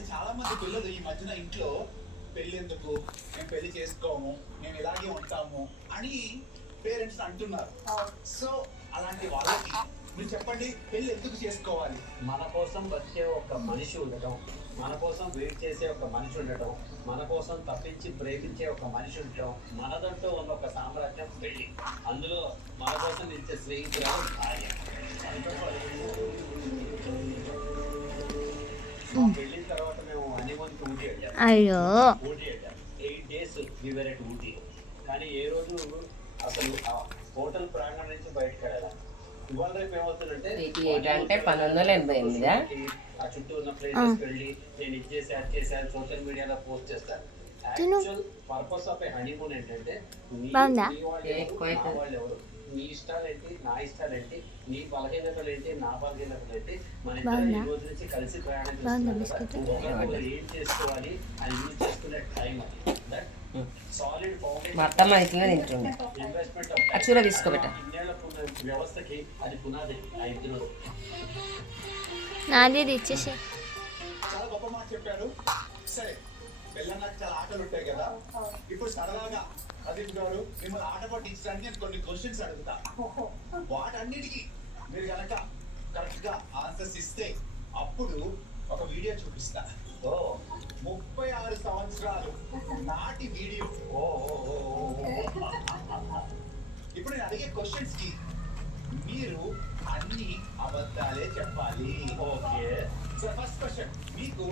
అంటే చాలా మంది పిల్లలు ఈ మధ్యన ఇంట్లో పెళ్లి ఎందుకు, మేము పెళ్లి చేసుకోము, మేము ఇలాగే ఉంటాము అని పేరెంట్స్ అంటున్నారు. సో అలాంటి వాళ్ళకి మీరు చెప్పండి, పెళ్లి ఎందుకు చేసుకోవాలి? మన కోసం బతికే ఒక మనిషి ఉండటం, మన కోసం వెయిట్ చేసే ఒక మనిషి ఉండటం, మన కోసం తప్పించి ప్రేమించే ఒక మనిషి ఉండటం, మనదంటూ ఉన్న ఒక సామ్రాజ్యం పెళ్లి. అందులో మన కోసం నిలిచే స్నేహితురాలు భార్య. పెళ్ళిన తర్వాత మేము హనీమూన్కి ఊటీ వెళ్ళాము. అయ్యో ఊటీ వెళ్ళాము 8 days we were at Ooty. కానీ ఏ రోజు అసలు ఆ హోటల్ ప్రాంగణం నుంచి బయటకు వెళ్ళాలి. ఇవాళ రేపు ఏమవుతుందంటే 88 అంటే 1988 ఆ చుట్టూ ఉన్న ప్లేసెస్ వెళ్ళి నేను ఇది చేసి అది చేశాను సోషల్ మీడియాలో పోస్ట్ చేస్తాను. Actual purpose of A honeymoon ఏంటంటే బాగుందా? నీ వాళ్ళు ఎవరు, నా వాళ్ళు ఎవరు, నీ ఇష్టాలు ఏంటి, నా ఇష్టాలు ఏంటి, నీ బలహీనతలు ఏంటి, నా బలహీనతలు ఏంటి, మన ఇద్దరు ఈ రోజు నుంచి కలిసి ప్రయాణం చేస్తున్నాం కదా, ఒకరు ఏం చేసుకోవాలి అని యూజ్ చేసుకునే టైం అది. దట్ సాలిడ్ మా అత్తమ్మ ఇట్లనే తింటుండే. ఇన్వెస్ట్మెంట్ ఆ చూర తీసుకోబెట్ట. ఇన్నేళ్ల వ్యవస్థకి అది పునాది. ఆ ఇద్దరు నాది ఇచ్చేసి చాలా గొప్ప మాట చెప్పారు. సరే, పెళ్ళన్నాక చాలా ఆటలు ఉంటాయి కదా, ఇప్పుడు సరదాగా ప్రదీప్ గారు మిమ్మల్ని ఆట పట్టించడానికి నేను కొన్ని క్వశ్చన్స్ అడుగుతా. వాటన్నిటికీ మీరు కనుక కరెక్ట్ గా ఆన్సర్స్ ఇస్తే అప్పుడు ఒక వీడియో చూపిస్తా. ఓ 36 సంవత్సరాలు నాటి వీడియో. ఓ ఓ ఓ ఓ. ఇప్పుడు నేను అడిగే క్వశ్చన్స్ కి మీరు అన్ని అబద్ధాలే చెప్పాలి. ఓకే. సో ఫస్ట్ క్వశ్చన్, మీకు